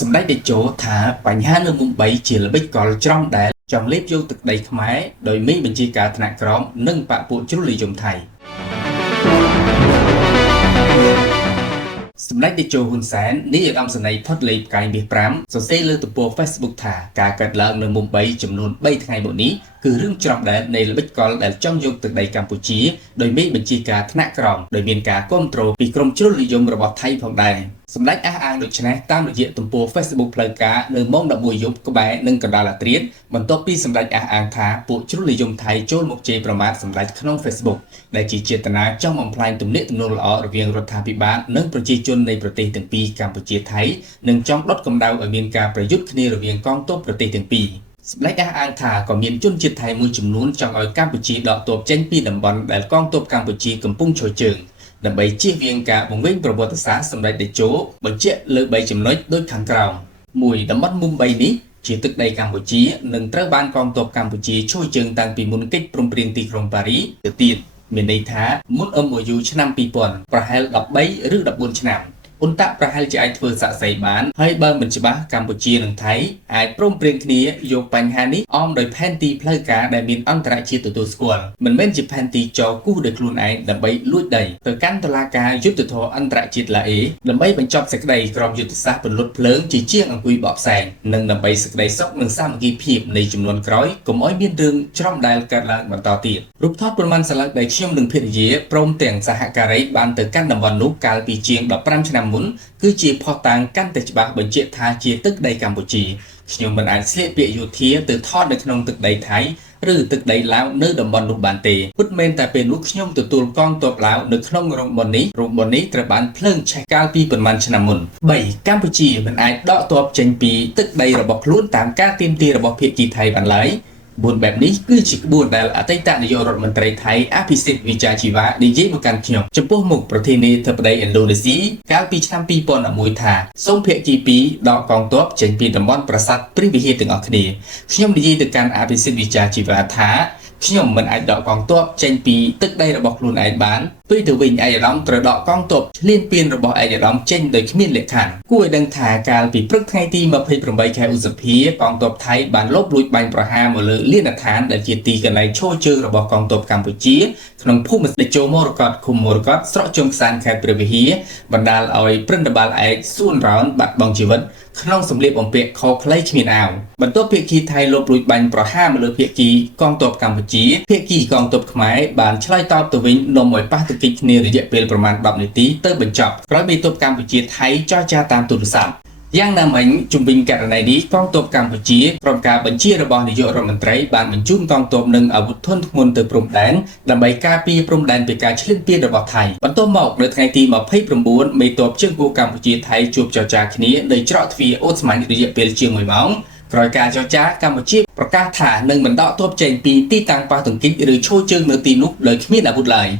សម្ដេចតេជោថាបញ្ហានៅមុំបីជាល្បិចកលច្រំដែលចង់លេបយកទឹកដីខ្មែរដោយមានបញ្ជាការថ្នាក់ក្រោមនិងបពុជ្រុលនិយមថៃសម្ដេចតេជោហ៊ុនសែននាយឧត្តមសេនីយ៍ផុតលេខផ្កាយមាស5សរសេរលើទំព័រ Facebook ថាការកាត់ឡើងនៅមុំបីចំនួន3ថ្ងៃមុននេះគឺរឿងច្រំដែលនៃល្បិចកលដែលចង់យកទឹកដីកម្ពុជាដោយមានបញ្ជាការថ្នាក់ក្រោមដោយមានការគ្រប់គ្រងពីក្រមជ្រុលនិយមរបស់ថៃផងដែរសម្ដេចអះអាងដូចនេះតាមរយៈទំព័រ Facebook ផ្លូវការនៅម៉ោង 11 យប់ក្បែរនឹងកណ្ដាលអាត្រៀតបន្ទាប់ពីសម្ដេចអះអាងថាពួកជ្រុលនិយមថៃចូលមកជេរប្រមាថសម្ដេចក្នុង Facebook ដែលជាចេតនាចង់បំផ្លាញទំនាក់ទំនងល្អរវាងរដ្ឋាភិបាលនិងប្រជាជននៃប្រទេសទាំងពីរកម្ពុជាថៃនិងចង់ដុតកម្ដៅឲ្យមានការប្រយុទ្ធគ្នារវាងកងទ័ពប្រទេសទាំងពីរសម្ដេចអះអាងថាក៏មានជនជាតិថៃមួយចំនួនចង់ឲ្យកម្ពុជាដកទ័ពចេញពីតំបន់ដែលកងទ័ពកម្ពុជាកំពុងឈរជើងដើម្បីជៀសវាងការបង្វែងប្រវត្តិសាស្ត្រសម្ដេចតេជោបញ្ជាក់លើ3ចំណុចដូចខាងក្រោម1តំបន់មុំបីនេះជាទឹកដីកម្ពុជានិងត្រូវបានកងទ័ពកម្ពុជាឈរជើងតាំងពីមុនកិច្ចព្រមព្រៀងទីក្រុងប៉ារីទៅទៀតមានន័យថាមុន MOU ឆ្នាំ2000ប្រហែល13ឬ14ឆ្នាំឧនតាប្រហែលជាអាចធ្វើសាក់សីបានហើយបើមិនច្បាស់កម្ពុជានិងថៃអាចព្រមព្រៀងគ្នាយកបញ្ហានេះអមដោយផែនទីផ្លូវការដែលមានអន្តរជាតិទទួលស្គាល់មិនមែនជាផែនទីចោលគូសដោយខ្លួនឯងដើម្បីលួចដីទៅកាន់តុលាការយុត្តិធម៌អន្តរជាតិឡាអេដើម្បីបញ្ចប់សេចក្តីក្រមយុទ្ធសាស្ត្រពន្លត់ភ្លើងជាជាងអង្គុយបកផ្សែងនិងដើម្បីសេចក្តីសុខនិងសាមគ្គីភាពនៃចំនួនក្រោយកុំឲ្យមានរឿងច្រំដែលកើតឡើងបន្តទៀតរូបថតប្រមាណស្លឹកដែលខ្ញុំនិងភរិយាព្រមទាំងសហការីបានទៅកាន់តំបន់នោះកាលពីជាង15ឆ្នាំមុនគឺជាផុសតាងកាន់តែច្បាស់បញ្ជាក់ថាជាទឹកដីកម្ពុជាខ្ញុំមិនអាចស្លៀកពាក្យយោធាទៅថតនៅក្នុងទឹកដីថៃឬទឹកដីឡាវនៅតំបន់នោះបានទេពិតមែនតែពេលនោះខ្ញុំទទួលកងទ័ពឡាវនៅក្នុងរោងបុននេះត្រូវបានភ្លើងឆេះកាលពីប្រមាណឆ្នាំមុន3កម្ពុជាមិនអាចដកទ័ពចេញពីទឹកដីរបស់ខ្លួនតាមការទាមទាររបស់ភាគីថៃបានឡើយ4បែបនេះគឺជាក្បួនដែលអតីតនាយករដ្ឋមន្ត្រីថៃអភិសិទ្ធវិជ្ជាជីវៈនិយាយមកកាន់ខ្ញុំចំពោះមុខប្រធានាធិបតីឥណ្ឌូនេស៊ីកាលពីឆ្នាំ2011ថាសូមភាគី2ដកកងទ័ពចេញពីតំបន់ប្រាសាទព្រះវិហារទាំងអស់គ្នាខ្ញុំនិយាយទៅកាន់អភិសិទ្ធវិជ្ជាជីវៈថាខ្ញុំមិនអាចដកកងទ័ពចេញពីទឹកដីរបស់ខ្លួនឯងបានពេលទៅវិញឯកឧត្តមត្រូវដកកងទ័ពឈ្លានពានរបស់ឯកឧត្តមចេញដោយគ្មានលក្ខខណ្ឌគួរឲ្យដឹងថាកាលពីព្រឹកថ្ងៃទី28ខែឧសភាកងទ័ពថៃបានលបលួចបាញ់ប្រហារមកលើលានដ្ឋានដែលជាទីកន្លែងឈរជើងរបស់កងទ័ពកម្ពុជាក្នុងភូមិតេជោមរកតឃុំមរកតស្រកជើងខ្សានខេត្តព្រះវិហារបណ្ដាលឲ្យព្រឹទ្ធបាលឯកសួនរ៉ោនបាត់បង់ជីវិតក្នុងសម្លៀកបំពាក់ខោខ្លីគ្មានអាវបន្ទាប់ភាគីថៃលបលួចបាញ់ប្រហារមកលើភាគីកងទ័ពកម្ពុជាភាគីកងទ័ពខ្មែរបានឆ្លើយតបទៅវិញនាំឲ្យប៉ះទង្គិចគ្នារយៈពេលប្រមាណ10នាទីទៅបញ្ចប់ក្រោយមេទ័ពកម្ពុជាថៃចរចាតាមទូរស័ព្ទយ៉ាងណាមិញជំវិញករណីនេះកងទ័ពកម្ពុជាក្រុមការបញ្ជារបស់នាយករដ្ឋមន្ត្រីបានបញ្ជូនកងទ័ពនិងអាវុធធនធ្ងន់ទៅព្រំដែនដើម្បីការពារព្រំដែនពីការឈ្លានពានរបស់ថៃបន្ទាប់មកនៅថ្ងៃទី29មេទ័ពជើងគោកកម្ពុជាថៃជួបចរចាគ្នានៅច្រកទ្វារអូស្មန်រយៈពេលជាង1ម៉ោងក្រោយការចរចាកម្ពុជាប្រកាសថានឹងមិនដកទ័ពចេញពីទីតាំងប៉ះទង្គិចឬឈរជើងនៅទីនោះដោយគ្មានអាវុធឡើយ